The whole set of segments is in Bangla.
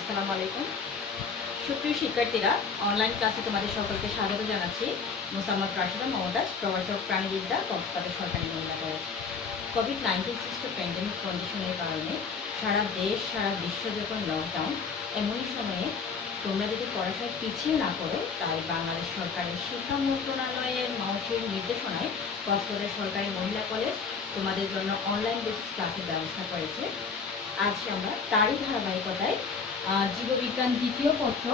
আসসালামু আলাইকুম। সুপ্রিয় শিক্ষার্থীরা, অনলাইন ক্লাসে তোমাদের সকলকে স্বাগত জানাচ্ছি। মোসাম্মদ রাশিদা মমতাজ, প্রভাষক প্রাণীবিদ্যা, কক্সবাজার সরকারি মহিলা কলেজ। কোভিড-19 সৃষ্ট প্যান্ডেমিক কন্ডিশনের কারণে সারা দেশ, সারা বিশ্ব যখন লকডাউন, এমনই সময়ে তোমরা যদি পড়াশোনায় পিছিয়ে না পড়ো, তাই বাংলাদেশ সরকারের শিক্ষা মন্ত্রণালয়ের মহসের নির্দেশনায় কক্সবাজার সরকারি মহিলা কলেজ তোমাদের জন্য অনলাইন বেসিস ক্লাসের ব্যবস্থা করেছে। আজ আমরা তারই ধারাবাহিকতায় জীববিজ্ঞান দ্বিতীয় পত্র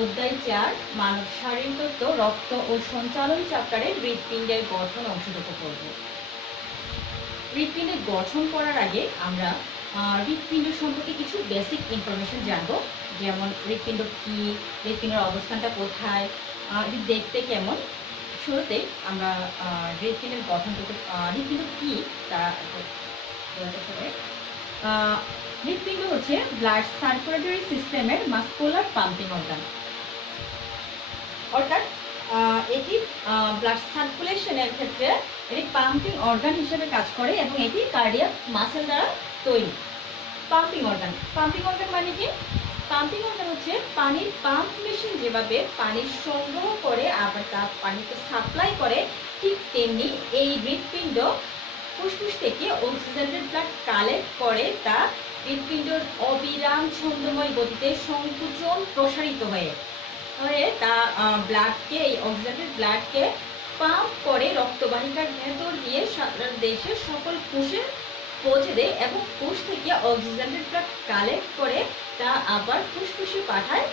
অধ্যায় 4 মানব শারীরতত্ত্ব রক্ত ও সঞ্চালন চ্যাপ্টারের হৃৎপিণ্ডের গঠন অংশটুকু পড়ব। হৃৎপিণ্ডের গঠন করার আগে আমরা হৃৎপিণ্ড সম্পর্কে কিছু বেসিক ইনফরমেশন জানবো, যেমন হৃৎপিণ্ড কী, হৃৎপিণ্ডের অবস্থানটা কোথায়, দেখতে কেমন। শুরুতেই আমরা হৃৎপিণ্ডের গঠনটুকু, হৃৎপিণ্ড কী তা বলতে হবে। হৃৎপিণ্ড হচ্ছে ব্লাড সার্কুলেটরি সিস্টেমের মাসকুলার পাম্পিং অর্গান, অর্থাৎ এটি ব্লাড সার্কুলেশনের ক্ষেত্রে এটি পাম্পিং অর্গান হিসেবে কাজ করে এবং এটি কার্ডিয়াক মাসেল দ্বারা তৈরি। পাম্পিং অর্গান মানে কি? পাম্পিং অর্গান হচ্ছে পানির পাম্প মেশিন যেভাবে পানি সংগ্রহ করে আবার তা পানিকে সাপ্লাই করে, ঠিক তেমনি এই হৃৎপিণ্ড ফুসফুস থেকে অক্সিজেনের ব্লাড কালেক্ট করে তা হৃৎপিণ্ডের অবিরাম ছন্দময় গতিতে সংকুচন প্রসারিত হয়ে তা ব্লাডকে, এই অক্সিজেনের ব্লাডকে পাম্প করে রক্তবাহিকার ভেতর দিয়ে সারা দেশের সকল কোষে পৌঁছে দেয় এবং কোষ থেকে অক্সিজেনের ব্লাড কালেক্ট করে তা আবার ফুসফুসে পাঠায়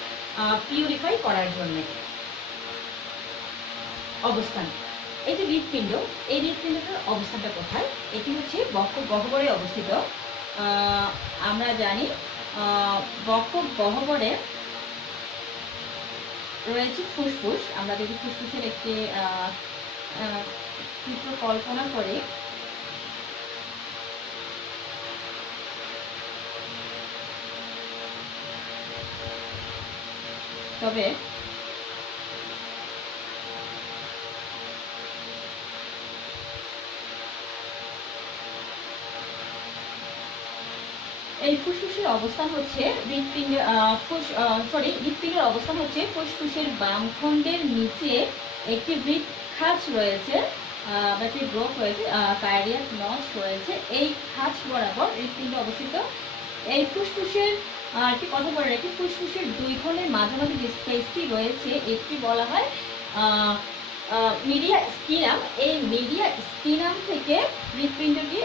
পিউরিফাই করার জন্য। অবস্থান, এই যে হৃৎপিণ্ড, এই হৃৎপিণ্ডটার অবস্থানটা কোথায়? এটি হচ্ছে বক্ষ গহ্বরে অবস্থিত। আমরা জানি বক্ষ গহ্বরে রয়েছে ফুসফুস। আমরা যদি ফুসফুসের একটি চিত্র কল্পনা করি, তবে এই ফুসফুসের অবস্থান হচ্ছে হৃৎপিণ্ডের অবস্থান হচ্ছে ফুসফুসের বামখণ্ডের নিচে একটি হৃৎখাঁচ রয়েছে, একটি ব্রোক রয়েছে, কার্ডিয়াক নচ রয়েছে। এই খাঁচ বরাবর হৃৎপিণ্ড অবস্থিত। এই ফুসফুসের একটি কথা বলে রাখি, ফুসফুসের দুই খণ্ডের মাঝামাঝি যে স্পেসটি রয়েছে এটি বলা হয় মিডিয়া স্পিনাম। এই মিডিয়া স্পিনাম থেকে হৃৎপিণ্ডটি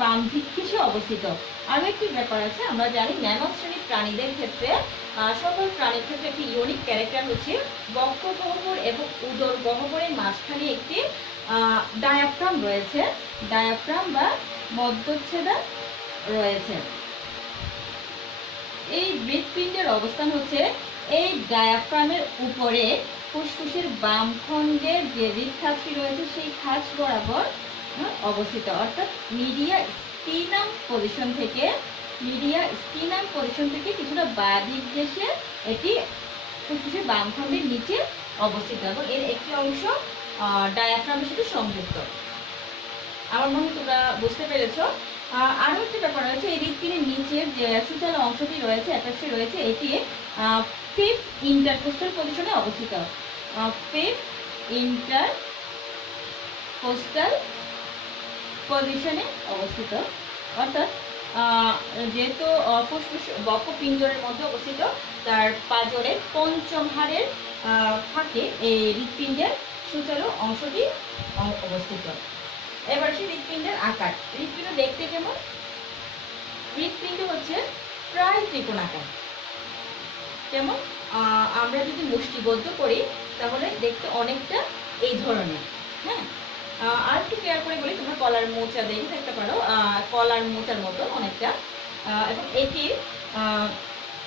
বাম দিক ঘেঁষে অবস্থিত। আরও একটি ব্যাপার আছে, আমরা জানি ম্যামথ শ্রেণীর প্রাণীদের ক্ষেত্রে, সকল প্রাণীর ক্ষেত্রে একটি ইউনিক ক্যারেক্টার হচ্ছে বক্ষ গহ্বর এবং উদর গহ্বরের মাঝখানে একটি ডায়াফ্রাম রয়েছে, ডায়াফ্রাম বা মধ্যচ্ছেদা রয়েছে। এই হৃৎপিণ্ডের অবস্থান হচ্ছে এই ডায়াফ্রামের উপরে ফুসফুসের বাম খণ্ডের যে হৃৎখাঁচটি রয়েছে সেই খাঁচ বরাবর অবস্থিত, অর্থাৎ মিডিয়া স্পিনাম পজিশন থেকে কিছুটা বাঁ দিক ঘেঁষে এটি ফুসফুসের বাম খণ্ডের নিচে অবস্থিত এবং এর একটি অংশ ডায়াফ্রামের সাথে সংযুক্ত। আমার মনে হয় তোমরা বুঝতে পেরেছ। আরও একটি ব্যাপার রয়েছে, এই হৃৎপিণ্ডের নিচের যে সুচালো অংশটি রয়েছে, অ্যাপেক্সে রয়েছে, এটি ফিফথ ইন্টারকোস্টাল পজিশনে অবস্থিত। ফিফথ ইন্টারকোস্টাল পজিশনে অবস্থিত, অর্থাৎ যেহেতু ফুসফুস বক্ষ পিঞ্জরের মধ্যে অবস্থিত, তার পাঁজরের পঞ্চম হাড়ের ফাঁকে এই হৃৎপিণ্ডের সুচালো অংশটি অবস্থিত। এবার সে হৃৎপিণ্ডের আকার। হৃৎপিণ্ড দেখতে কেমন? হৃৎপিণ্ড হচ্ছে প্রায় ত্রিকোণাকার। কেমন? আমরা যদি মুষ্টিবদ্ধ করি তাহলে দেখতে অনেকটা এই ধরনের। হ্যাঁ, আর একটু কেয়ার করে বলি, তোমরা কলার মোচা দেখে থাকতে পারো, কলার মোচার মতো অনেকটা। এবং এটি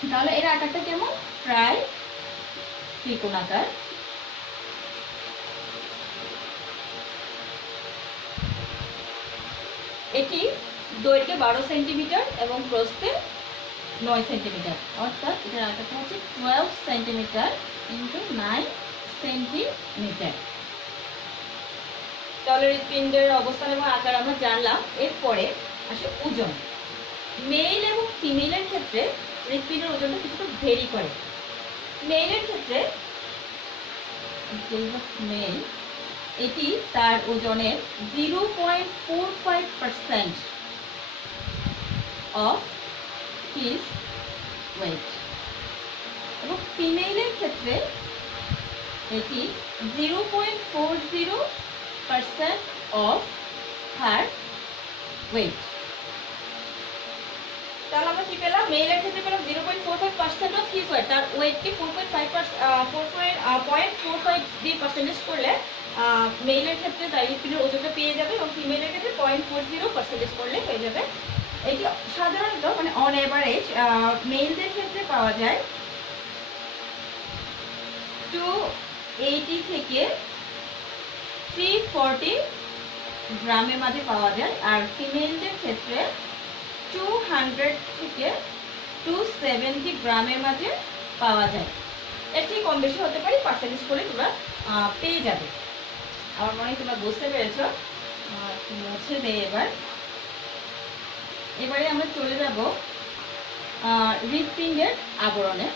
তাহলে এর আকারটা কেমন? প্রায় ত্রিকোণাকার। এটি দৈর্ঘ্যে 12 সেন্টিমিটার এবং প্রস্থে 9 সেন্টিমিটার, অর্থাৎ এটার আকারটা হচ্ছে 12 সেন্টিমিটার ইন্টু 9 সেন্টিমিটার। তাহলে হৃৎপিণ্ডের অবস্থান এবং আকার আমরা জানলাম। এরপরে আসে ওজন। মেল এবং ফিমেলের ক্ষেত্রে হৃৎপিণ্ডের ওজনটা কিছুটা ভেরি করে। মেইলের ক্ষেত্রে মেল এটি তার ওজনের 0.45% অফ হিজ ওয়েট, এবং ফিমেলের ক্ষেত্রে এটি 0.40% অফ হার ওয়েট। তাহলে আমরা কি পেলাম? মেলের ক্ষেত্রে পেলাম 0.45% অফ হিজ ওয়েট, তার ওয়েটকে 4.45% করলে মেলের ক্ষেত্রে তার হৃৎপিণ্ডের ওজনটা পেয়ে যাবে, এবং ফিমেলের ক্ষেত্রে 0.40% করলে হয়ে যাবে। এটি সাধারণত মানে অন এভারেজ মেলদের ক্ষেত্রে পাওয়া যায় 280 থেকে 340 গ্রামের মাঝে পাওয়া যায়, আর ফিমেলদের ক্ষেত্রে 200 থেকে 270 গ্রামের মাঝে পাওয়া যায়। এর থেকে কম বেশি হতে পারে, পার্সেন্টেজ করে তোমরা পেয়ে যাবে। আমার মনে হয় তোমরা বুঝতে পেরেছ। মুছে দেয় এবারে আমরা চলে যাব হৃৎপিণ্ডের আবরণে।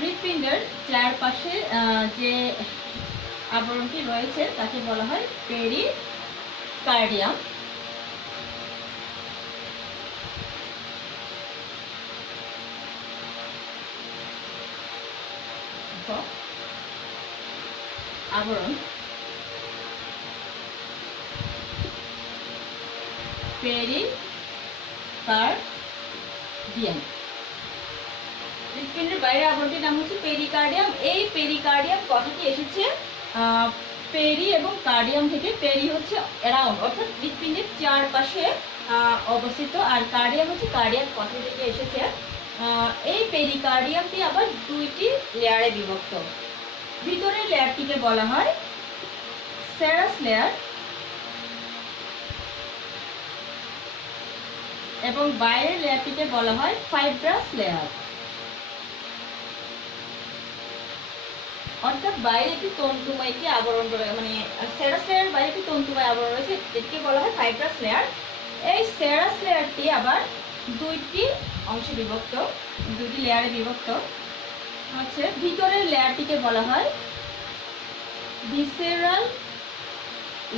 হৃৎপিণ্ডের চারপাশে যে আবরণটি রয়েছে তাকে বলা হয় পেরিকার্ডিয়াম। আবরণ পেরিকার্ডিয়াম, হৃৎপিণ্ডের বাইরে আবরণটির নাম হচ্ছে পেরিকার্ডিয়াম। এই পেরিকার্ডিয়াম কথাটি এসেছে পেরি এবং কার্ডিয়াম থেকে। পেরি হচ্ছে অ্যারাউন্ড, অর্থাৎ হৃৎপিণ্ডের চারপাশে অবস্থিত, আর কার্ডিয়াম হচ্ছে কার্ডিয়াক কথা থেকে এসেছে। এই পেরিকার্ডিয়ামটি আবার দুইটি লেয়ারে বিভক্ত। ভিতরের লেয়ারটিকে বলা হয় সেরাস লেয়ার, এবং বাইরের লেয়ারটিকে বলা হয় ফাইব্রাস লেয়ার। অর্থাৎ বাইরে একটি তন্তুময় একটি আবরণ রয়েছে, মানে সেরাস লেয়ারের বাইরে একটি তন্তুময় আবরণ রয়েছে, এটিকে বলা হয় ফাইব্রাস লেয়ার। এই সেরাস লেয়ারটি আবার দুইটি অংশে বিভক্ত, দুটি লেয়ারে বিভক্ত হচ্ছে। ভিতরের লেয়ারটিকে বলা হয় ভিসেরাল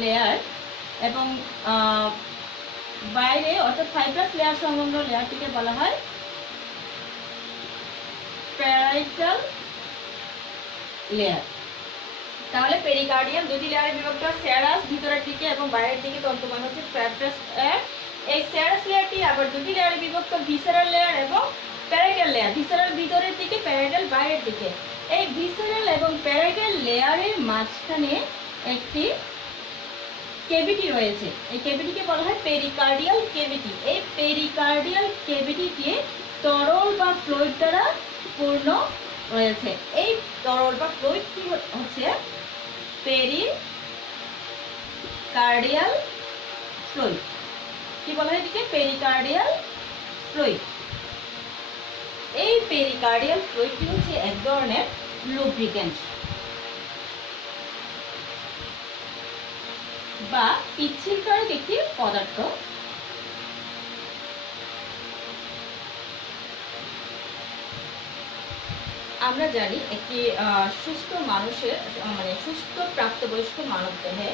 লেয়ার, এবং বাইরে অর্থাৎ ফাইব্রাস লেয়ার সংলগ্ন লেয়ারটিকে বলা হয় প্যারাইটাল লেয়ার। তাহলে পেরিকার্ডিয়াম দুটি লেয়ারে বিভক্ত, সেরাস ভিতরের দিকে এবং বাইরের দিকে তন্তুময় হচ্ছে ফাইব্রাস লেয়ার। এই সেরাস লেয়ারটি আবার দুটি লেয়ারে বিভক্ত, ভিসেরাল লেয়ার এবং প্যারাইটাল লেয়ার। ভিসেরাল ভিতরের দিকে, প্যারাইটাল বাইরের দিকে। এই ভিসেরাল এবং প্যারাইটাল লেয়ারের মাঝখানে একটি কেভিটি রয়েছে, এই কেভিটিকে বলা হয় পেরিকার্ডিয়াল কেভিটি। এই পেরিকার্ডিয়াল কেভিটিটি তরল বা ফ্লুইড দ্বারা পূর্ণ রয়েছে। এই তরল বা ফ্লুইড কি হচ্ছে? Pericardial fluid. কি বলা হয় এটিকে? Pericardial fluid. এই পেরিকার্ডিয়াল ফ্লুইডটি হচ্ছে এক ধরনের লুব্রিক্যান্ট বা পিচ্ছিলকারক একটি পদার্থ। আমরা জানি একটি সুস্থ মানুষের মানে সুস্থ প্রাপ্তবয়স্ক মানব দেহে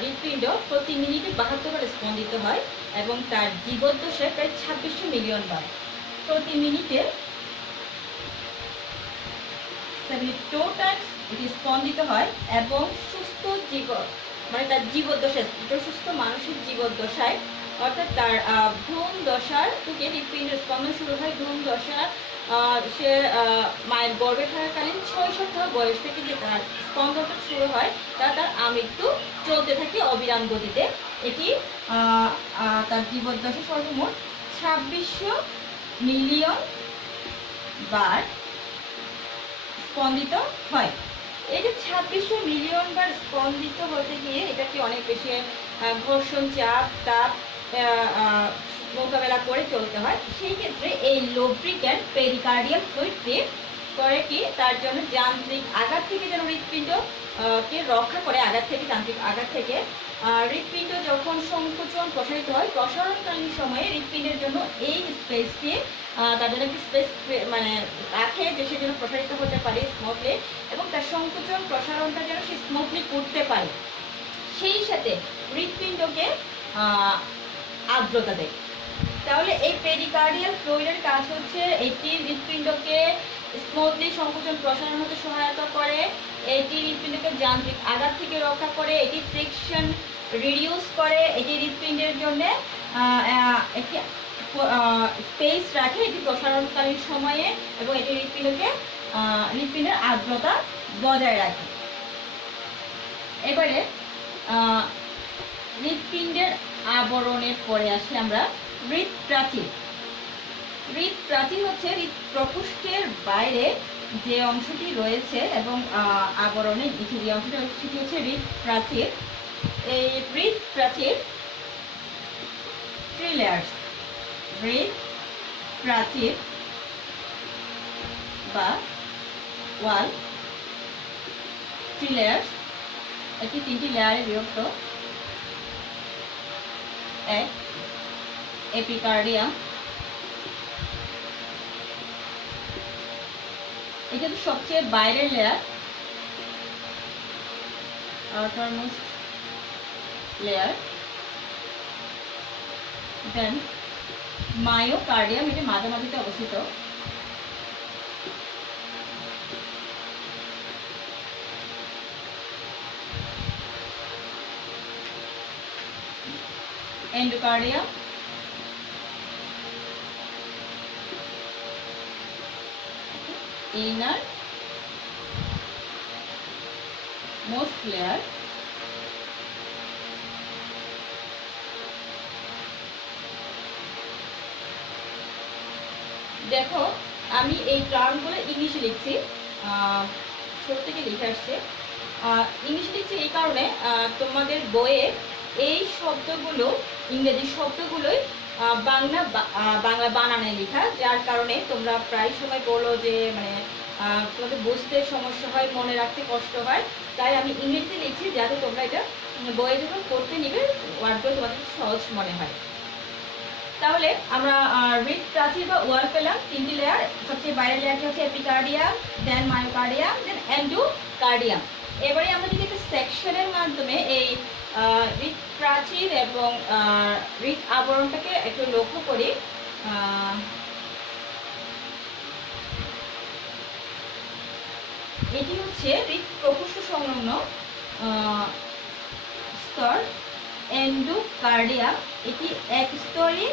হৃৎপিণ্ড প্রতি মিনিটে 72 বার স্পন্দিত হয়, এবং তার জীবদ্দশায় প্রায় 2600 মিলিয়ন বার প্রতি মিনিটে 72 টাইমস এটি স্পন্দিত হয়। এবং সুস্থ মানে তার জীবদ্দশায়, সুস্থ মানুষের জীবদ্দশায় অর্থাৎ তার ভ্রূণ দশার থেকে হৃৎপিণ্ডের স্পন্দন শুরু হয়। ভ্রূণ দশা সে মায়ের গর্ভে থাকাকালীন 6 সপ্তাহ বয়স থেকে যে তার স্পন্দনটা শুরু হয়, তার আমৃত্যু চলতে থাকে অবিরাম গতিতে। এটি তার জীবদ্দশা সর্বমোট 2600 মিলিয়ন বার স্পন্দিত হয়। এই যে 2600 মিলিয়ন বার স্পন্দিত হতে গিয়ে এটাকে অনেক বেশি ঘর্ষণ, চাপ, তাপ মোকাবেলা করে চলতে হয়। সেই ক্ষেত্রে এই লুব্রিক্যান্ট পেরিকার্ডিয়াল ফ্লুইডটি করে কি, তার জন্য যান্ত্রিক আঘাত থেকে যেন হৃৎপিণ্ড কে রক্ষা করে, আঘাত থেকে, যান্ত্রিক আঘাত থেকে হৃৎপিণ্ড যখন সংকোচন প্রসারিত হয়, প্রসারণকালীন সময়ে হৃৎপিণ্ডের জন্য এই স্পেসটি তার জন্য একটি স্পেস মানে রাখে যে সে যেন প্রসারিত হতে পারে স্মুথলি, এবং তার সংকোচন প্রসারণটা যেন সে স্মুথলি করতে পারে, সেই সাথে হৃৎপিণ্ডকে আর্দ্রতা দেয়। তাহলে এই পেরিকার্ডিয়াল ফ্লুইডের কাজ হচ্ছে এটি হৃৎপিণ্ডকে স্মুথলি সংকোচন প্রসারণ হতে সহায়তা করে, এটি হৃৎপিণ্ডকে যান্ত্রিক আঘাত থেকে রক্ষা করে, এটি ফ্রিকশন রিডিউস করে, এটি হৃৎপিণ্ডের জন্য একটি স্পেস রাখে এটি প্রসারণকালীন সময়ে, এবং এটি হৃৎপিণ্ডের আর্দ্রতা বজায় রাখে। এবারে হৃৎপিণ্ডের আবরণের পরে আসি আমরা হৃৎপ্রাচীর। হৃৎপ্রাচীর হচ্ছে হৃৎপ্রকোষ্ঠের বাইরে যে অংশটি রয়েছে এবং আবরণের নিচে যে অংশটি রয়েছে সেটি হচ্ছে হৃৎপ্রাচীর। এই হৃৎপ্রাচীর 3 লেয়ার্স। হৃৎপ্রাচীর বা ওয়াল 3 লেয়ার্স, এটি 3টি লেয়ারে বিভক্ত। এক, এপিকার্ডিয়াম, এটা তো সবচেয়ে বাইরের লেয়ার, আউটারমোস্ট লেয়ার। দেন মায়োকার্ডিয়াম, এটি মাঝামাঝিতে অবস্থিত। এন্ডোকার্ডিয়াম, inner most layer, দেখো আমি এই টার্মগুলো ইংলিশে লিখছি, ছোট থেকে লিখে আসছে। ইংলিশে লিখছি এই কারণে তোমাদের বইয়ে এই শব্দগুলো, ইংরেজি শব্দগুলোই বাংলা বানানে লেখা, যার কারণে তোমরা প্রায় সময় বলো যে মানে তোমাদের বুঝতে সমস্যা হয়, মনে রাখতে কষ্ট হয়, তাই আমি ইংরেজিতে লিখছি যাতে তোমরা এটা বইয়ে যখন পড়তে নিবে ওয়ার্ডগুলো তোমাদের সহজ মনে হয়। তাহলে আমরা হৃৎপ্রাচীর বা ওয়াল পেলাম 3টি লেয়ার। সবচেয়ে বাইরের লেয়ারটি হচ্ছে এপিকার্ডিয়াম, দেন মায়োকার্ডিয়াম, দেন এন্ডোকার্ডিয়াম। এবারে আমরা যদি একটা সেকশনের মাধ্যমে এই হৃৎপ্রাচীর এবং হৃৎ আবরণটাকে একটু লক্ষ্য করি। এটি হচ্ছে হৃৎপ্রকোষ্ঠ সংলগ্ন স্তর এন্ডোকার্ডিয়াম। এটি এক স্তরী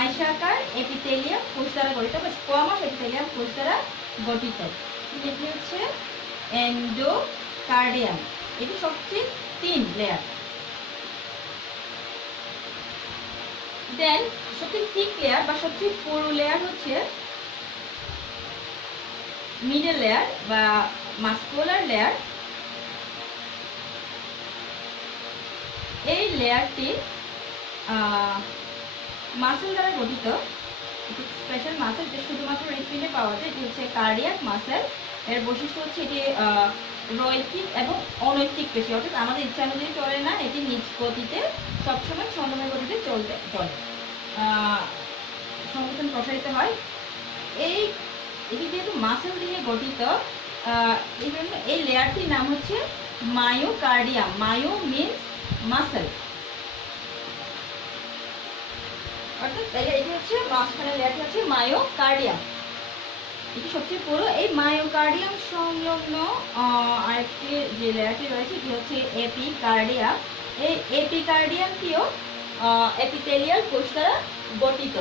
আয়সাকার এপিথেলিয়াম কোষ দ্বারা গঠিত বা স্কোয়ামাস এপিথেলিয়াম কোষ দ্বারা গঠিত। এটি হচ্ছে এন্ডোকার্ডিয়াম, এটি সবচেয়ে 3 লেয়ার। দেন সবচেয়ে থিক লেয়ার বা সবচেয়ে পুরু লেয়ার হচ্ছে মিডল লেয়ার বা মাস্কুলার লেয়ার। এই লেয়ারটি মাসেল দ্বারা গঠিত, স্পেশাল মাসেল, যেটা শুধুমাত্র হৃৎপিণ্ডে পাওয়া যায়। এটি হচ্ছে কার্ডিয়াক মাসেল। এর বৈশিষ্ট্য হচ্ছে এটি রৈখিক এবং অনৈতিক পেশি, অর্থাৎ আমাদের ইচ্ছা অনুযায়ী চলে না, এটি নিজ গতিতে সবসময় সমন্বয় গতিতে চলে। সংকোচন প্রসারিত হয়। এটি যেহেতু মাসেল দিয়ে গঠিত, এই জন্য এই লেয়ারটির নাম হচ্ছে মায়োকার্ডিয়াম। মায়ো মিন্স মাসেল, অর্থাৎ এটি হচ্ছে মাঝখানের লেয়ারটি হচ্ছে মায়োকার্ডিয়াম, এটি সবচেয়ে পুরো। এই মায়োকার্ডিয়াম সংলগ্ন আরেকটি যে লেয়ারটি রয়েছে এটি হচ্ছে এপিকার্ডিয়াম। এই এপিকার্ডিয়ামটিও এপিথেলিয়াল কোষ দ্বারা গঠিত।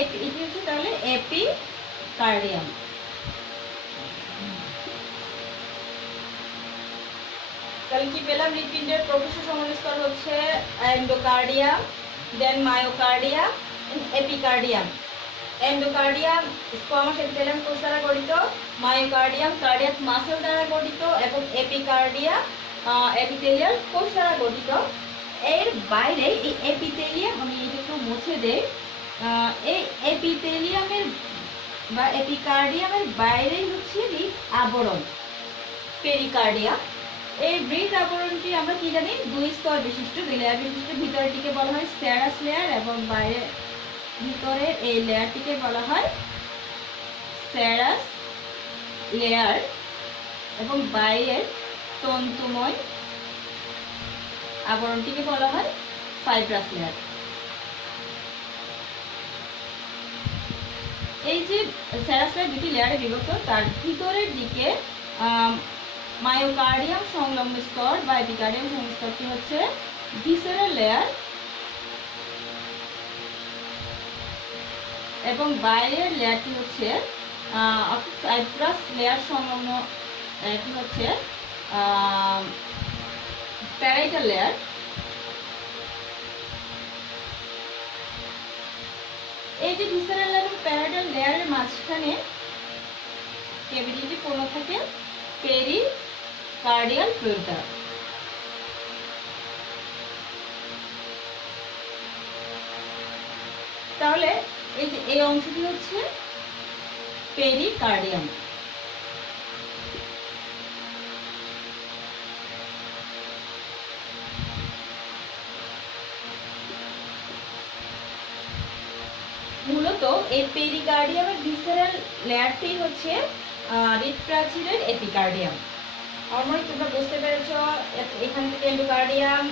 এটি হচ্ছে তাহলে এপিকার্ডিয়াম। তাহলে কি পেলাম? হৃৎপিণ্ডের প্রকোষ্ঠ সংলগ্ন স্তর হচ্ছে endocardium, then myocardium, epicardium. Endocardium squamous epithelium কোষ দ্বারা গঠিত, মায়োকার্ডিয়াম কার্ডিয়াক মাসেল দ্বারা গঠিত, এবং এপিকার্ডিয়াম এপিথেলিয়াল কোষ দ্বারা গঠিত। এর বাইরে এই এপিথেলিয়াম, আমি এটা একটু মুছে দেই, এই এপিথেলিয়ামের বা এপিকার্ডিয়ামের বাইরেই হচ্ছে হৃৎ আবরণ পেরিকার্ডিয়াম। এই ব্রিজ আবরণটি আমরা কি জানি, 2 স্তর বিশিষ্ট, 2 লেয়ার বিশিষ্ট। ভিতরেরটিকে বলা হয় স্যারাস লেয়ার এবং বাইরে ভিতরের এই লেয়ারটিকে বলা হয় স্যারাস লেয়ার এবং বাইরের তন্তুময় আবরণটিকে বলা হয় ফাইব্রাস লেয়ার। এই যে স্যারাস লেয়ার দুটি লেয়ারে বিভক্ত, তার ভিতরের দিকে মায়োকার্ডিয়াম সংলগ্ন স্তর বা এপিকার্ডিয়াম সংলগ্ন স্তরটি হচ্ছে ভিসেরাল লেয়ার এবং বাইরের লেয়ারটি হচ্ছে ফাইব্রাস লেয়ার সংলগ্ন, এটি হচ্ছে প্যারাইটাল লেয়ার। এই যে ভিসেরাল এবং প্যারাইটাল লেয়ারের মাঝখানে ক্যাভিটিটি পূর্ণ থাকে পেরিকার্ডিয়াল ফ্লুইড দ্বারা। তাহলে এই যে এই অংশটি হচ্ছে পেরিকার্ডিয়াম। মূলত এই পেরিকার্ডিয়ামের ভিসেরাল লেয়ারটি হচ্ছে হৃৎপ্রাচীরের এপিকার্ডিয়াম। আমরা তোমরা বুঝতে পেরেছ, এখান থেকে এন্ডোকার্ডিয়াম,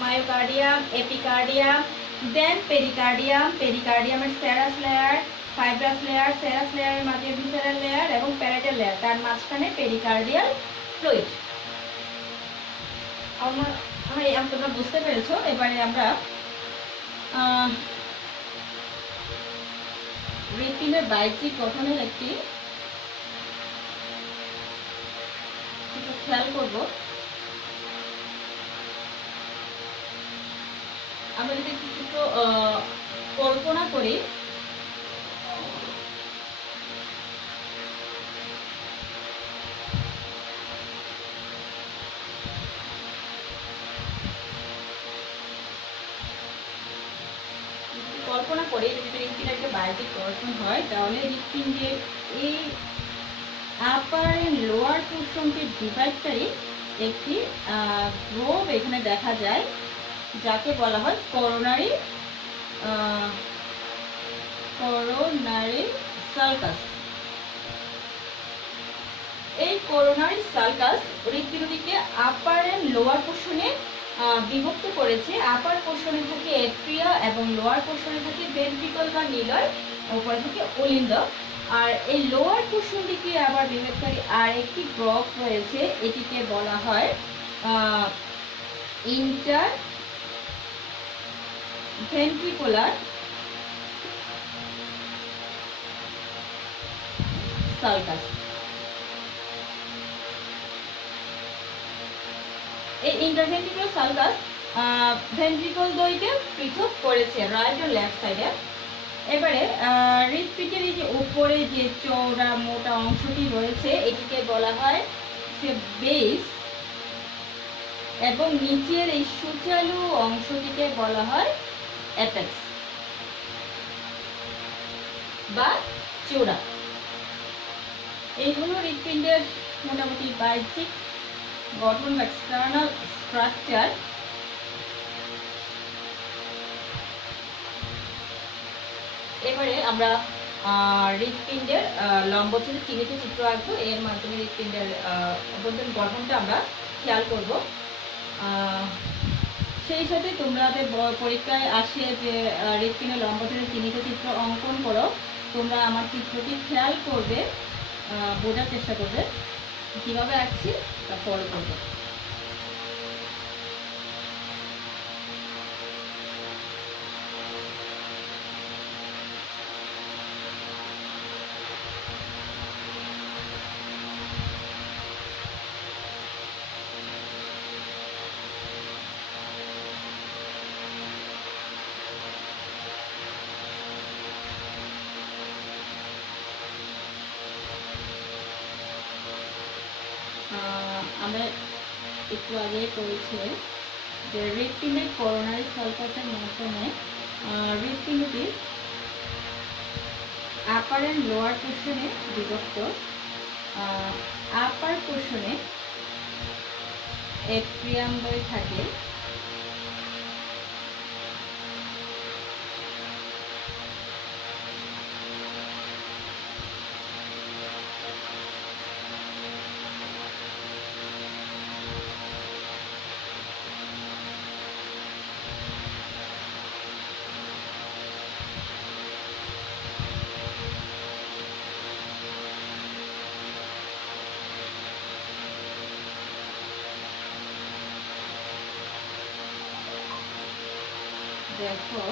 মায়োকার্ডিয়াম, এপিকার্ডিয়াম, দেন pericardium, পেরিকার্ডিয়ামের serous layer, fibrous layer, serous লেয়ারের মাঝে ভিসেরাল লেয়ার এবং প্যারাইটাল লেয়ার, তার মাঝখানে পেরিকার্ডিয়াল ফ্লুইড। তোমরা বুঝতে পেরেছ। এবারে আমরা হৃৎপিণ্ডের বাহ্যিক গঠনের একটি খেয়াল করব। আমরা যদি একটু চিত্র কল্পনা করি, যদি হৃৎপিণ্ডের একটা বাহ্যিক গঠন হয়, তাহলে হৃৎপিণ্ডের এই আপার এন্ড লোয়ার পোর্শনকে ডিভাইডকারী একটি গ্রোভ এখানে দেখা যায়, যাকে বলা হয় করোনারি সালকাস। এই করোনারি সালকাস হৃৎপিণ্ডটিকে আপার এন্ড লোয়ার পোর্শনে বিভক্ত করেছে। আপার পোর্শনে থাকে এট্রিয়া এবং লোয়ার পোর্শনে থাকে ভেন্ট্রিকল বা নিলয়, উপরে থাকে অলিন্দ। আর এই লোয়ার পোর্শনটিকে আবার বিভেদকারী আর একটি গ্রোভ রয়েছে, এটিকে বলা হয় ইন্টারভেন্ট্রিকুলার সালকাস। এই ইন্টারভেন্ট্রিকুলার সালকাস ভেন্ট্রিকল দ্বয়কে পৃথক করেছে রাইট ও লেফট সাইডে। এবারে হৃৎপিণ্ডের এই যে উপরে যে চওড়া মোটা অংশটি রয়েছে, এটিকে বলা হয় বেস এবং নিচের এই সুচালু অংশটিকে বলা হয় অ্যাপেক্স বা চূড়া। এই হলো হৃৎপিণ্ডের মোটামুটি বাহ্যিক গঠন বা এক্সটার্নাল স্ট্রাকচার। এবারে আমরা হৃৎপিণ্ডের লম্বচ্ছেদের চিহ্নিত চিত্র আঁকবো। এর মাধ্যমে হৃৎপিণ্ডের অভ্যন্তরীণ গঠনটা আমরা খেয়াল করব। সেই সাথে তোমাদের পরীক্ষায় আসে যে হৃৎপিণ্ডের লম্বচ্ছেদের চিহ্নিত চিত্র অঙ্কন করো, তোমরা আমার চিত্রটি খেয়াল করবে, বোঝার চেষ্টা করবে কীভাবে আঁকছি তা ফলো করবে। আমরা একটু আগে করেছি যে হৃৎপিণ্ডের করোনারি সালকাসের মাধ্যমে হৃৎপিণ্ডটি আপার অ্যান্ড লোয়ার পোর্শনে বিভক্ত। আপার পোর্শনে এট্রিয়াম দই থাকে, দেখো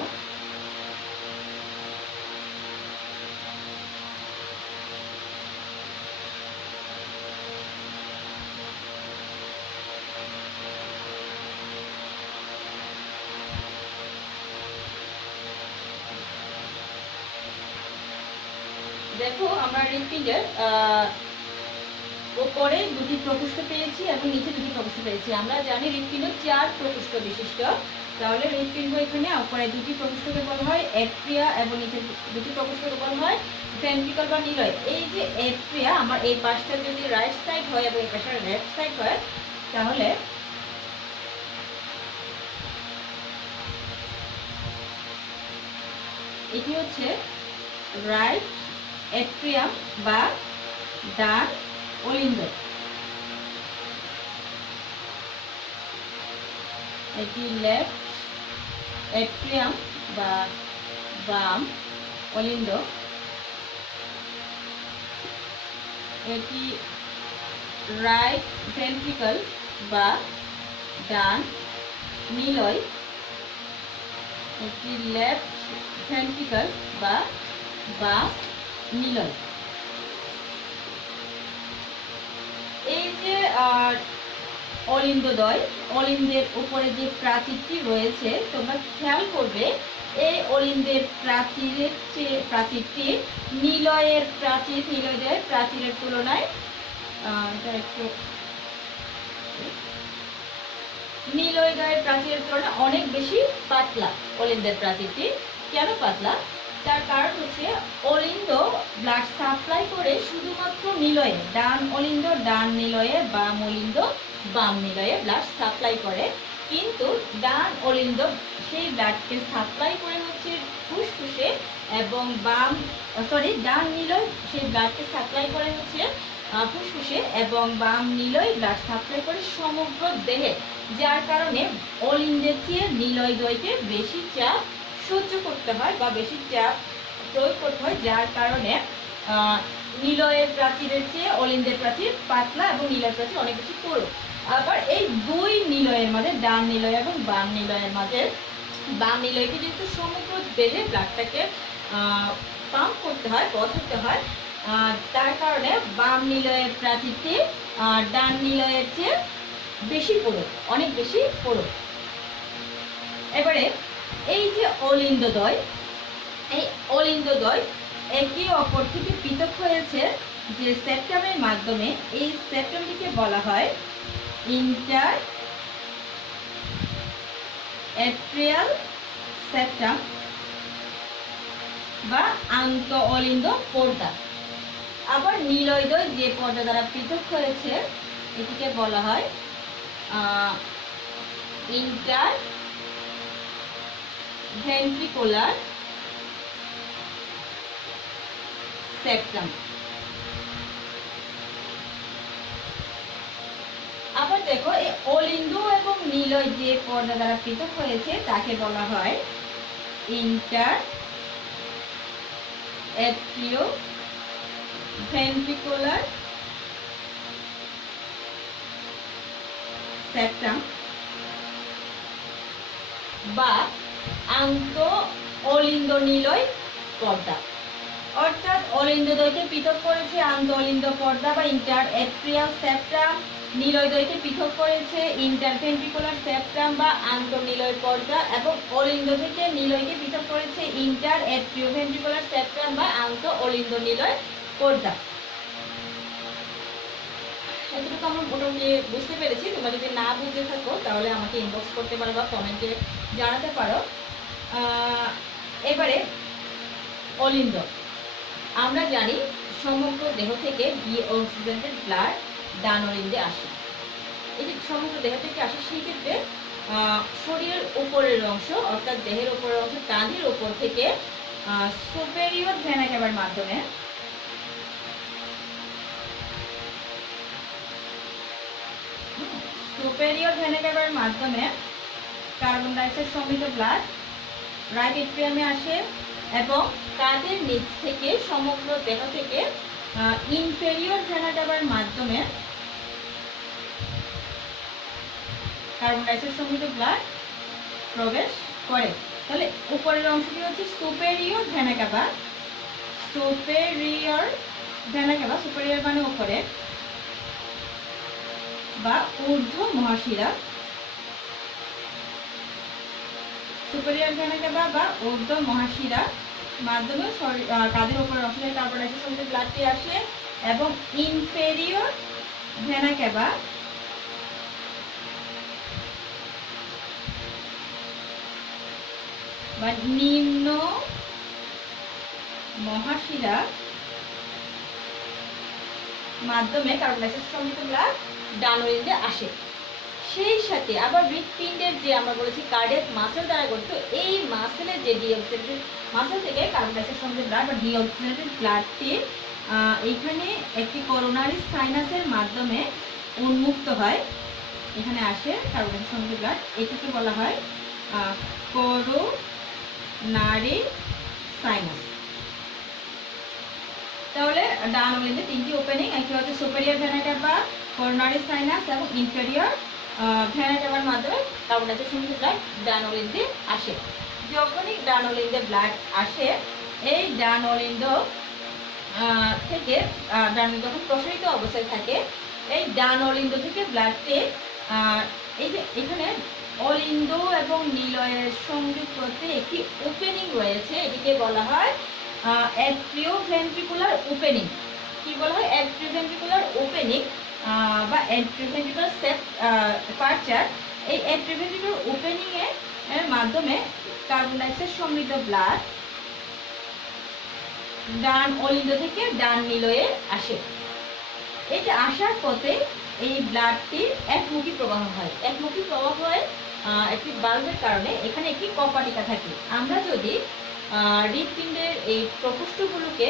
দেখো আমরা হৃৎপিণ্ডের উপরে দুটি প্রকোষ্ঠ পেয়েছি এবং নিচে দুটি প্রকোষ্ঠ পেয়েছি। আমরা জানি হৃৎপিণ্ড 4 প্রকোষ্ঠ বিশিষ্ট, তাহলে হৃৎপিণ্ড এখানে উপরে দুটি প্রকোষ্ঠকে বলা হয় এট্রিয়া এবং নিচে দুটি প্রকোষ্ঠকে বলা হয় ভেন্ট্রিকল বা নিলয়। এই যে এট্রিয়া আমার এই পাশটা যদি রাইট সাইড হয় এবং এই পাশটা লেফট সাইড হয়, তাহলে এটি হচ্ছে রাইট এট্রিয়াম বা ডান অলিন্দ, এটি লেফট এট্রিয়াম বা বাম অলিন্দ, এটি রাইট ভেন্ট্রিকল বা ডান নিলয়, এটি লেফট ভেন্ট্রিকল বা বাম নিলয়। এই যে অলিন্দদ্বয়, অলিন্দের উপরে যে প্রাচীরটি রয়েছে তোমরা খেয়াল করবে, এই অলিন্দের প্রাচীরটি নিলয়ের প্রাচীরের তুলনায় একটু নিলয়দ্বয়ের প্রাচীরের তুলনায় অনেক বেশি পাতলা। অলিন্দের প্রাচীরটি কেন পাতলা? তার কারণ হচ্ছে অলিন্দ ব্লাড সাপ্লাই করে শুধুমাত্র নিলয়ে, ডান অলিন্দ ডান নিলয়ে, বাম অলিন্দ বাম নিলয়ে ব্লাড সাপ্লাই করে, কিন্তু ডান অলিন্দ সেই ব্লাডকে সাপ্লাই করে হচ্ছে ফুসফুসে এবং ডান নিলয় সেই ব্লাডকে সাপ্লাই করে হচ্ছে ফুসফুসে এবং বাম নিলয় ব্লাড সাপ্লাই করে সমগ্র দেহে, যার কারণে অলিন্দের চেয়ে নিলয়দ্বয়কে বেশি চাপ সহ্য করতে হয় বা বেশি চাপ প্রয়োগ করতে হয়, যার কারণে নিলয়ের প্রাচীরের চেয়ে অলিন্দের প্রাচীর পাতলা এবং নিলয়ের প্রাচীর অনেক বেশি পুরু। আবার এই দুই নিলয়ের মাঝে, ডান নিলয় এবং বাম নিলয়ের মাঝে, বাম নিলয়কে যেহেতু সমগ্র দেহে ব্লাডটাকে পাম্প করতে হয়, পৌঁছাতে হয়, তার কারণে বাম নিলয়ের প্রাচীরটি ডান নিলয়ের চেয়ে বেশি পুরু, অনেক বেশি পুরু। এবারে এই যে অলিন্দদ্বয়, এই অলিন্দদ্বয় একে অপর থেকে পৃথক হয়েছে যে সেপ্টামের মাধ্যমে, এই সেপ্টামটিকে বলা হয় ইন্টার এট্রিয়াল সেপ্টাম বা আন্ত অলিন্দ পর্দা। আবার নিলয়দ্বয় যে পর্দা দ্বারা পৃথক হয়েছে এটিকে বলা হয় ইন্টার ভেন্ট্রিকুলার সেপ্টাম। আবার দেখো এই অলিন্দ এবং নিলয় যে পর্দা দ্বারা পৃথক হয়েছে তাকে বলা হয় ইন্টার এট্রিও ভেন্ট্রিকুলার সেপ্টাম বা আন্ত অলিন্দ নিলয় পর্দা। অর্থাৎ অলিন্দদ্বয়কে পৃথক করেছে আন্ত অলিন্দ পর্দা বা ইন্টার এট্রিয়াল সেপ্টাম, নিলয়দ্বয়কে পৃথক করেছে ইন্টারভেন্ট্রিকুলার সেপ্টাম বা আন্ত নিলয় পর্দা, এবং অলিন্দ থেকে নিলয়কে পৃথক করেছে ইন্টার এট্রিওভেন্ট্রিকুলার সেপ্টাম বা আন্ত অলিন্দ নিলয় পর্দা। এতটুকু আমরা মোটামুটি বুঝতে পেরেছি। তোমরা যদি না বুঝে থাকো তাহলে আমাকে ইনবক্স করতে পারো বা কমেন্টে জানাতে পারো। এবারে অলিন্দ, আমরা জানি সমগ্র দেহ থেকে অক্সিজেনের ব্লাড ডান অলিন্দে আসে। এই যে সমগ্র দেহ থেকে আসে, সেই ক্ষেত্রে শরীরের উপরের অংশ অর্থাৎ দেহের উপরের অংশ কাঁধের উপর থেকে সুপেরিয়র ভেনা ক্যাভার মাধ্যমে কার্বন ডাইঅক্সাইড সমৃদ্ধ ব্লাড রাইট এট্রিয়ামে আসে এবং কাঁধের নিচ থেকে সমগ্র দেহ থেকে ইনফেরিয়র ভেনা ক্যাভার মাধ্যমে কার্বন ডাইঅক্সাইড সমৃদ্ধ ব্লাড প্রবেশ করে। তাহলে উপরের অংশটি হচ্ছে সুপেরিয়র ভেনা ক্যাভা। সুপেরিয়র মানে উপরে বা ঊর্ধ্ব মহাশিরা। সুপেরিয়র ভেনা ক্যাভা বা ঊর্ধ্ব মহাশিরা মাধ্যমে কাঁধের উপরের অংশ থেকে কার্বন ডাইঅক্সাইড সমৃদ্ধ ব্লাডটি আসে এবং ইনফেরিয়র ভেনা ক্যাভা বা নিম্ন মহাশিরা মাধ্যমে কার্বন ডাইঅক্সাইড সমৃদ্ধ ব্লাড ডানওয়েলিন্দে আসে। সেই সাথে আবার হৃৎপিণ্ডের যে আমরা বলেছি কার্ডিয়াক মাসেল দ্বারা গঠিত, এই মাসেলের যে ডিঅক্সিজেনেটেড মাসেল থেকে কার্বন ডাইঅক্সাইড সমৃদ্ধ ব্লাড বা ডিঅক্সিজেনেটেড ব্লাডটি এইখানে একটি করোনারি সাইনাসের মাধ্যমে উন্মুক্ত হয়, এখানে আসে কার্বন ডাইঅক্সাইড সমৃদ্ধ ব্লাড। এটাকে বলা হয় করোনারি সাইনাস। তাহলে ডানওয়েলিন্দে তিনটি ওপেনিং, একটি হচ্ছে সুপেরিয়র ভেনা ক্যাভা, করোনারি সাইনাস এবং ইনফেরিয়র ভেনা ক্যাভার মাধ্যমে কার্বন ডাইঅক্সাইড সমৃদ্ধ ব্লাড ডানওয়েলিন্দে আসে। যখনই ডানওয়েলিন্দে ব্লাড আসে, এই ডানওয়েলিন্দ থেকে ডানওয়েলিন্দ যখন প্রসারিত অবস্থায় থাকে, এই ডানওয়েলিন্দ থেকে ব্লাডটি এই যে এখানে অলিন্দ এবং নিলয়ের সংযোগ করতে একটি ওপেনিং রয়েছে, এটিকে বলা হয় অ্যাট্রিওভেন্ট্রিকুলার ওপেনিং। কি বলা হয়? অ্যাট্রিওভেন্ট্রিকুলার ওপেনিং বা অ্যাট্রিওভেন্ট্রিকুলার সেপারেচার। এই অ্যাট্রিওভেন্ট্রিকুলার ওপেনিং এর মাধ্যমে কার্বন ডাইঅক্সাইড সমৃদ্ধ ব্লাড ডান অলিন্দ থেকে ডান নিলয়ে আসে। এই যে আসার পথে এই ব্লাডটির একমুখী প্রবাহ হয়। একমুখী প্রবাহ হয় একটি বাল্বের কারণে। এখানে একটি কপাটিকা থাকে। আমরা যদি হৃৎপিণ্ডের এই প্রকোষ্ঠগুলোকে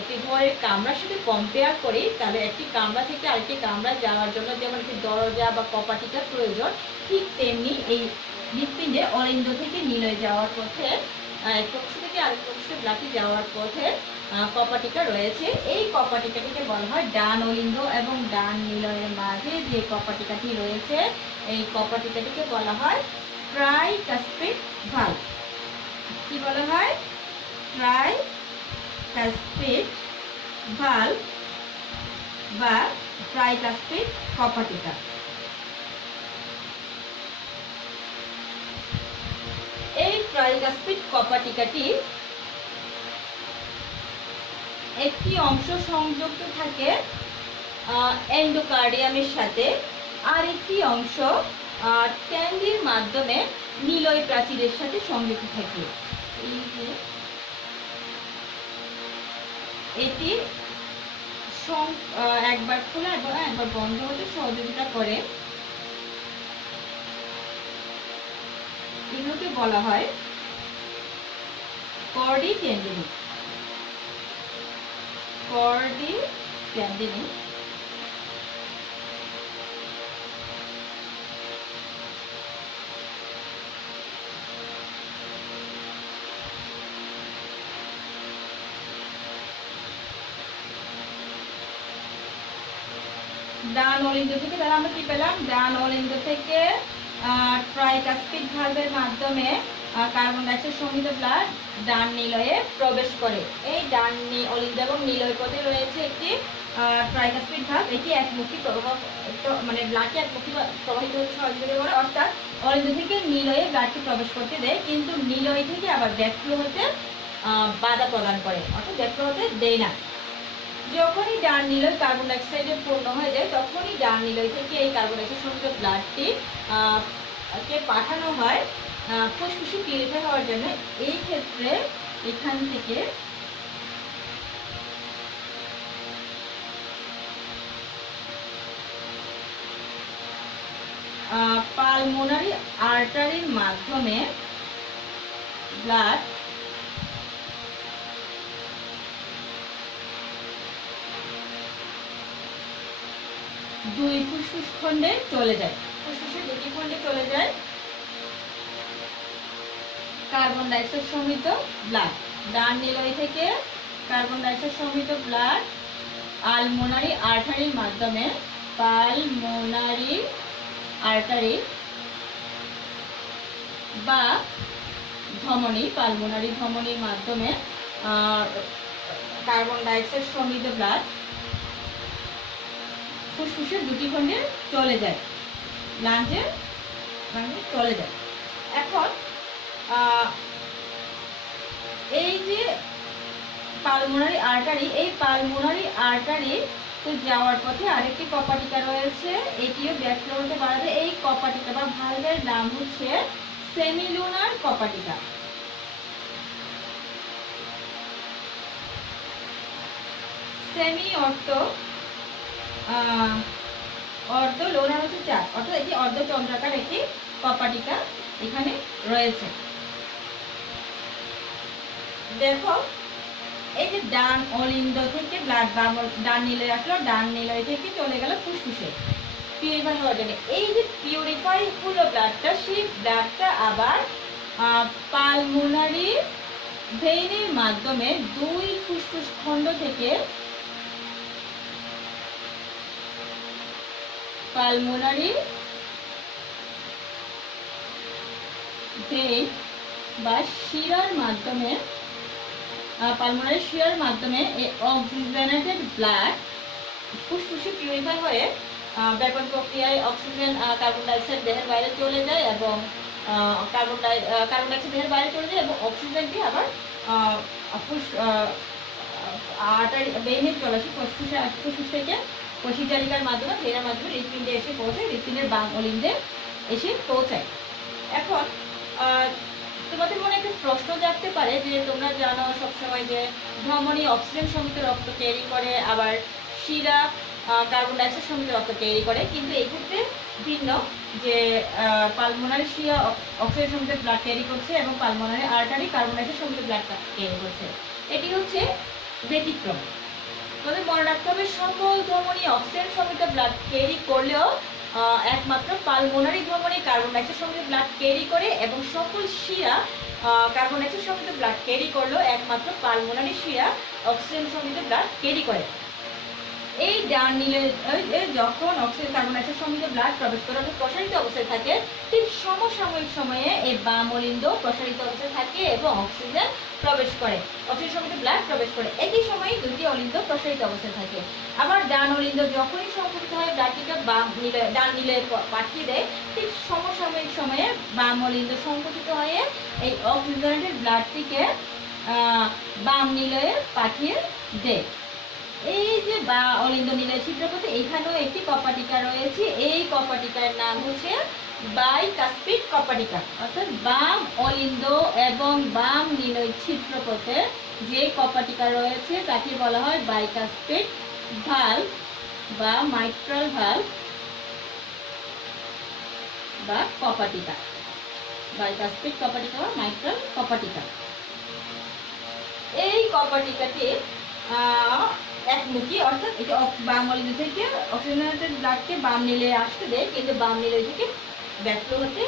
একটি ঘরের কামরার সাথে কম্পেয়ার করি, তাহলে একটি কামরা থেকে আরেকটি কামরা যাওয়ার জন্য যেমন একটি দরজা বা কপাটিকার প্রয়োজন, ঠিক তেমনি এই হৃৎপিণ্ডে অলিন্দ থেকে নিলয়ে যাওয়ার পথে, এক প্রকোষ্ঠ থেকে আরেক প্রকোষ্ঠে ব্লাডটি যাওয়ার পথে কপাটিকা রয়েছে। এই কপাটিকাটিকে বলা হয় ডান অলিন্দ এবং ডান নিলয়ের মাঝে যে কপাটিকাটি রয়েছে, এই কপাটিকাটিকে বলা হয় ট্রাইকাসপিড ভালভ। কি বলা হয়? ট্রাইকাসপিড ভালভ বা ট্রাইকাসপিড কপাটিকা। এই ট্রাইকাসপিড কপাটিকাটি একটি অংশ সংযুক্ত থাকে এন্ডোকার্ডিয়ামের সাথে, আর একটি অংশ ট্যাঙ্গির মাধ্যমে নিলয় প্রাচীরের সাথে সংযুক্ত থাকে। এই যে এটি একবার খোলা এবং একবার বন্ধ হতে সহযোগিতা করে। এগুলোকে বলা হয় কর্ডি টেন্ডিনি। ডান অলিন্দ থেকে তাহলে আমরা কি পেলাম? ডান অলিন্দ থেকে ট্রাইকাসপিড ভালভের মাধ্যমে কার্বন ডাইঅক্সাইড সমৃদ্ধ ব্লাড ডান নিলয়ে প্রবেশ করে। এই ডান অলিন্দ এবং নিলয় পথে রয়েছে একটি ট্রাইকাসপিড ভালভ। এটি একমুখী প্রবাহ, মানে ব্লাডটি একমুখী প্রবাহিত হতে সহযোগিতা করে, অর্থাৎ অলিন্দ থেকে নিলয়ে ব্লাডটি প্রবেশ করতে দেয়, কিন্তু নিলয় থেকে আবার ব্যাকফ্লো হতে বাধা প্রদান করে, অর্থাৎ ব্যাকফ্লো হতে দেয় না। যখনই ডান নিলয় কার্বন ডাইঅক্সাইডে পূর্ণ হয়ে যায়, তখনই ডান নিলয় থেকে এই কার্বন ডাইঅক্সাইড সমৃদ্ধ ব্লাডটি কে পাঠানো হয় ফুসফুসে পিউরিফাই হওয়ার জন্য। এই ক্ষেত্রে এখান থেকে পালমোনারি আর্টারির মাধ্যমে ব্লাড দুই ফুসফুস খণ্ডে চলে যায়, ফুসফুসের দুটি খণ্ডে চলে যায় কার্বন ডাইঅক্সাইড সমৃদ্ধ ব্লাড। ডান নিলয় থেকে কার্বন ডাইঅক্সাইড সমৃদ্ধ ব্লাড পালমোনারি আর্টারির মাধ্যমে, পালমোনারি আর্টারি বা ধমনী, পালমোনারি ধমনীর মাধ্যমে কার্বন ডাইঅক্সাইড সমৃদ্ধ ব্লাড ফুসফুসের দুটি খণ্ডে চলে যায়, লাঞ্চে চলে যায়। এখন এই যে পালমোনারি আর্টারি, এই পালমোনারি আর্টারি তো যাওয়ার পথে আরেকটি কপাটিকা রয়েছে, এটিও ব্যাক ফ্লো হতে বাড়াবে। এই কপাটিকা বা ভালভের নাম হচ্ছে সেমিলুনার কপাটিকা। সেমি অর্থ অর্ধ, লোনার হচ্ছে চার, অর্থাৎ এটি অর্ধচন্দ্রাকার একটি কপাটিকা এখানে রয়েছে। দেখো এই যে ডান অলিন্দ থেকে ব্লাড ডান নিলয় আসলো, ডান নিলয় থেকে চলে গেল ফুসফুসে পিউরিফাই হওয়ার জন্য। এই যে পিউরিফাই হলো ব্লাডটা, সেই ব্লাডটা আবার পালমোনারি ভেইনের মাধ্যমে দুই ফুসফুস খণ্ড থেকে পালমোনারি ভেইন বা শিরার মাধ্যমে, পালমোনারি শিরার মাধ্যমে এই অক্সিজেনেটেড ব্লাড ফুসফুসে পিউরিফাই হয়ে ব্যাপক প্রক্রিয়ায় অক্সিজেন কার্বন ডাইঅক্সাইড দেহের বাইরে চলে যায় এবং কার্বন ডাইঅক্সাইড দেহের বাইরে চলে যায় এবং অক্সিজেনটি আবার আর্টারি ভেইনে চলে আসে, ফুসফুস থেকে কোষিজালিকার মাধ্যমে, ভেইনের মাধ্যমে হৃৎপিণ্ডে এসে পৌঁছায়, হৃৎপিণ্ডের বাম অলিন্দে এসে পৌঁছায়। এখন তোমাদের মনে একটা প্রশ্ন জাগতে পারে যে তোমরা জানো সবসময় যে ধমনী অক্সিজেন সমৃদ্ধ রক্ত ক্যারি করে, আবার শিরা কার্বন ডাইঅক্সাইড সমৃদ্ধ রক্ত ক্যারি করে, কিন্তু এই ক্ষেত্রে ভিন্ন, যে পালমোনারি শিরা অক্সিজেন সমৃদ্ধ ব্লাড ক্যারি করছে এবং পালমোনারি আর্টারি কার্বন ডাইঅক্সাইড সমৃদ্ধ ব্লাড ক্যারি করছে। এটি হচ্ছে ব্যতিক্রম। তোমাদের মনে রাখতে হবে সকল ধমনী অক্সিজেন সমৃদ্ধ ব্লাড ক্যারি করলেও একমাত্র পালমোনারি ধমনী কার্বন ডাইঅক্সাইড সমৃদ্ধ ব্লাড ক্যারি করে, এবং সকল শিরা কার্বন ডাইঅক্সাইড সমৃদ্ধ ব্লাড ক্যারি করলেও একমাত্র পালমোনারি শিরা অক্সিজেন সমৃদ্ধ ব্লাড ক্যারি করে। এই ডান নিলয়ে যখন অক্সিজেন কার্বন ডাইঅক্সাইড সমৃদ্ধ ব্লাড প্রবেশ করে প্রসারিত অবস্থায় থাকে, ঠিক সমসাময়িক সময়ে এই বাম অলিন্দ প্রসারিত অবস্থায় থাকে এবং অক্সিজেন প্রবেশ করে, অক্সিজেন সমৃদ্ধ ব্লাড প্রবেশ করে। একই সময়ে দুটি অলিন্দ প্রসারিত অবস্থায় থাকে। আবার ডান অলিন্দ যখনই সংকুচিত হয় ব্লাডটিকে ডান নিলয়ে পাঠিয়ে দেয়, ঠিক সমসাময়িক সময়ে বাম অলিন্দ সংকুচিত হয়ে এই অক্সিজেনেটেড ব্লাডটিকে বাম নিলয়ে পাঠিয়ে দেয়। এই যে বা অলিন্দ নিলয় ছিদ্রপথে এখানেও একটি কপাটিকা রয়েছে, এই কপাটিকার নাম হচ্ছে বাইকাস্পিড কপাটিকা। অর্থাৎ বাম অলিন্দ এবং বাম নিলয় ছিদ্রপথে যে কপাটিকা রয়েছে তাকে বলা হয় বাইকাস্পিড ভালভ বা মাইট্রাল ভালভ বা কপাটিকা, বাইকাস্পিড কপাটিকা বা মাইট্রাল কপাটিকা। এই কপাটিকাটি একমুখী, অর্থাৎ এটা বাম অলিন্দ থেকে অক্সিজেনেটেড ব্লাডকে বাম নিলয়ে আসতে দেয়, কিন্তু বাম নিলয় থেকে ব্যাক ফ্লো হতে